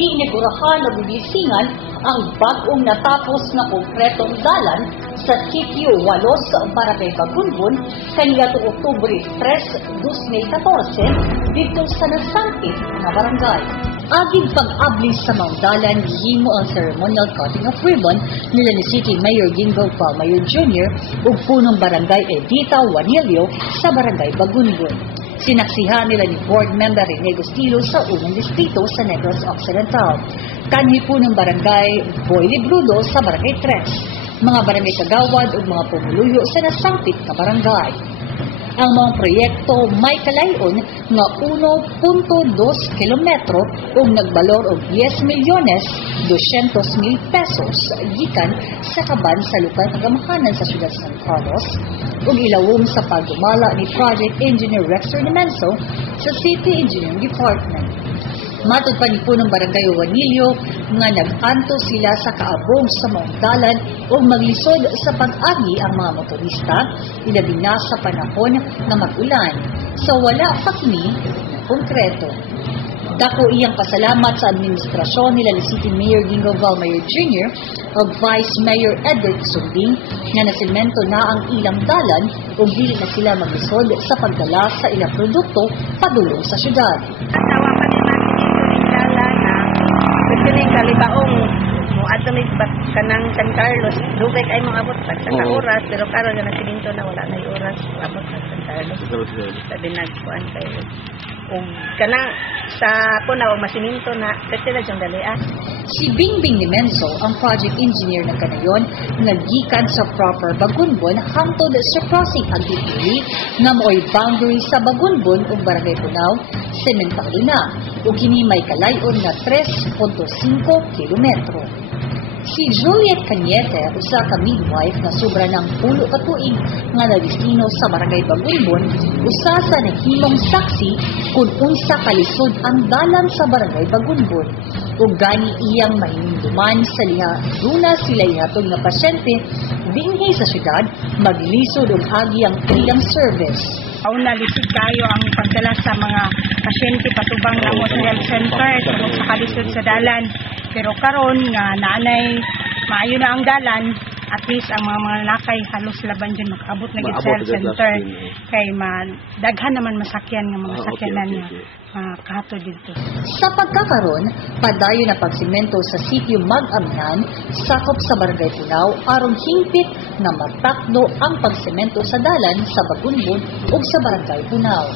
giinigurahan na bibilisingan ang bagong natapos na konkretong dalan sa sitio 8 sa Barangay Bagunbon kaniyatong Oktubre 3, 2014 dito sa nasangkit na barangay. Aging pag-abli sa maundalan, himo ang ceremonial cutting of ribbon nila ni City Mayor Gingo Palmayor Jr. ug punong barangay Edita Juanilio sa Barangay Bagunbon. Sinaksihan nila ni Board Member Rene Gustilo sa unang distrito sa Negros Occidental. Kanhi punong barangay Boy Librudo sa Barangay 3, mga barangay kagawad ug mga pumuluyo sa nasangpit na barangay. Ang mga proyekto may kalayon nga 1.2 kilometro ug nagbalor og 10,200,000 pesos gikan sa kaban sa lokal kagamahanan sa siyudad San Carlos ug ilawom sa pagdumala ni Project Engineer Rexer Nemenso sa City Engineering Department. Matod pa ni punong barangay Juanilio nga nag-anto sila sa kaabong sa maundalan o maglisod sa pag-agi ang mga motorista, ilabi na sa panahon na mag-ulan. So wala pa kini na konkreto. Dako iyang pasalamat sa administrasyon nila ni City Mayor Gingo Palmayor Jr. o Vice Mayor Edward Sunding nga nasemento na ang ilang dalan o dili na sila maglisod sa pagdala sa ilang produkto padulong sa syudad. Kalibaong mo adto mi kanang San Carlos dugay kay mga abot sa oras pero karon na sininto na wala na oras abot sa San Carlos sa dinagkuan kay kanang sa puna o masininto na kasi na jung dali. Si Bingbing Nemenso ang project engineer ng kanayon naggikan sa proper Bagunbon hangtod sa crossing Agdipili nga mo'y boundary sa Bagunbon ug Barangay Punaw sementado na ug kini may kalayon na 3.5 kilometro. Si Juliet Cañete, usa ka midwife na sobra ng 10 ka tuig nga nagdestino sa Barangay Bagunbon, usa sa nahimong saksi kung unsa kalisod ang dalan sa Barangay Bagunbon. Ug gani iyang mahinumduman sa luna sila ihatod nga pasyente dinhi sa syudad maglisod og agi ang ilang service. Una lisod kayo ang pagdala sa mga pasyente patubang ng health center tungod sa kalisod sa dalan. Pero karon nga naanay maayo na ang dalan, at least ang mga nakay halos laban dyan makaabot na gid sa health center kay daghan naman masakyan nga mga sakyanan nga kahato dito. Sa pagkakaroon, padayon na pagsimento sa sitio Mag-Amnan, sakop sa Barangay Punaw aron hingpit na matakdo ang pagsemento sa dalan sa Bagunbon ug sa Barangay Punaw.